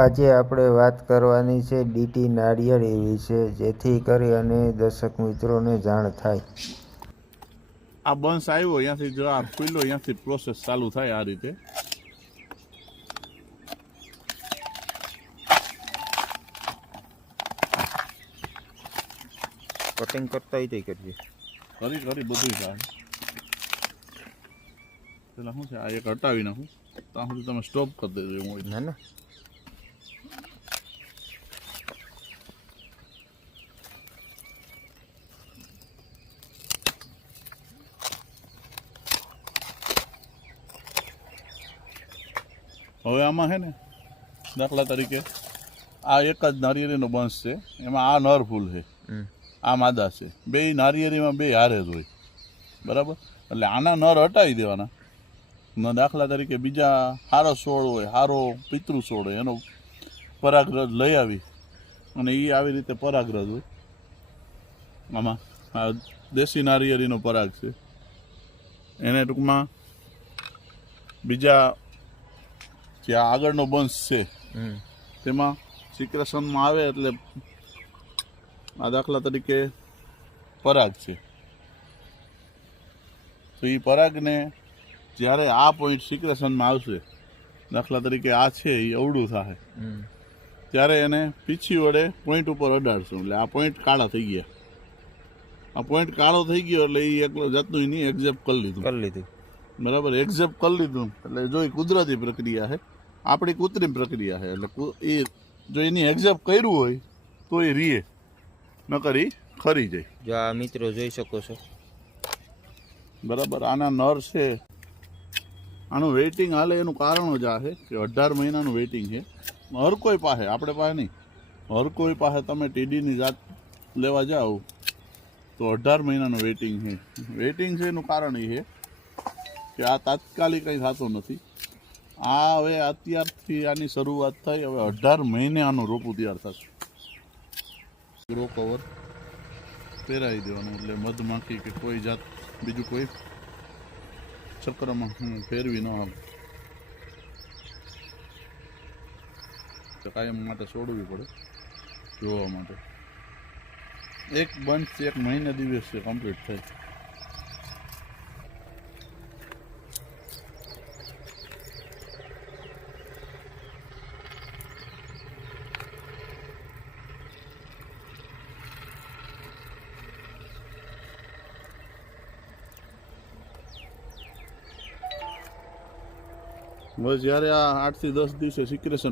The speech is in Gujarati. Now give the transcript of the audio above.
આજે આપણે વાત કરવાની છે ડીટી નાળિયેરી વિશે, જેથી કરી અને દર્શક મિત્રોને જાણ થાય. આ બંસ આવ્યો અહીંયાથી, જો આ ખુલ્લો અહીંયાથી પ્રોસેસ ચાલુ થાય આ રીતે. કટિંગ કરતા હોય તો કરીએ. કરી બધું થાય. પેલા શું છે, આ એક હટાવી નાખું ત્યાં સુધી તમે સ્ટોપ કરી દેજો. એવું હોય ના ના, હવે આમાં છે ને, દાખલા તરીકે આ એક જ નારિયેળીનો બંશ છે, એમાં આ નર ફૂલ છે, આ માદા છે. બે નારિયેળીમાં બે હારે જ હોય, બરાબર. એટલે આના નર હટાવી દેવાના. દાખલા તરીકે બીજા હારો છોડ હોય, હારો પિતૃ છોડ હોય, એનો પરાગરજ લઈ આવી અને એ આવી રીતે પરાગરજ હોય. આમાં આ દેશી નારિયેળીનો પરાગ છે, એને ટૂંકમાં બીજા જે આગળનો બંશ છે તેમાં સિક્રેશનમાં આવે. એટલે આ દાખલા તરીકે પરાગ છે, તો એ પરાગને જ્યારે આ પોઈન્ટ સિક્રેશનમાં આવશે, દાખલા તરીકે આ છે એ અવળું થાય, ત્યારે એને પીછી વડે પોઈન્ટ ઉપર અડાડશું. એટલે આ પોઈન્ટ કાળા થઈ ગયા. આ પોઈન્ટ કાળો થઈ ગયો એટલે એ એકલો જાતનું એની એક્ઝેપ્ટ કરી લીધું. બરાબર, એક્ઝેપ્ટ કરી લીધું એટલે જો એ કુદરતી પ્રક્રિયા છે, આપણી કૃત્રિમ પ્રક્રિયા છે. એટલે એ જો એની એક્ઝેપ્ટ કર્યું હોય તો એ રીએ, નકર એ ખરી જાય. જો આ મિત્રો જોઈ શકો છો, બરાબર. આના નર છે, આનું વેઇટિંગ હાલે એનું કારણ જ આ છે કે 18 મહિનાનું વેઇટિંગ છે. હર કોઈ પાસે, આપણે પાસે નહીં, હર કોઈ પાસે તમે ટીડીની જાત લેવા જાઓ તો 18 મહિનાનું વેઇટિંગ છે. વેઇટિંગ છે એનું કારણ એ છે કે આ તાત્કાલિક કંઈ થતું નથી. આ હવે અત્યારથી આની શરૂઆત થઈ, હવે 18 મહિને આનું રોપું તૈયાર થશે. ગ્રો કવર પહેરાવી દેવાનું, એટલે મધમાખી કે કોઈ જાત બીજું કોઈ ચક્રમાં ફેરવી ન આવે. કાયમ માટે છોડવી પડે જોવા માટે. એક બંચ 1 મહિને દિવસે કમ્પ્લીટ થાય. બસ જ્યારે આ 8 થી 10 દિવસે સિક્રેશન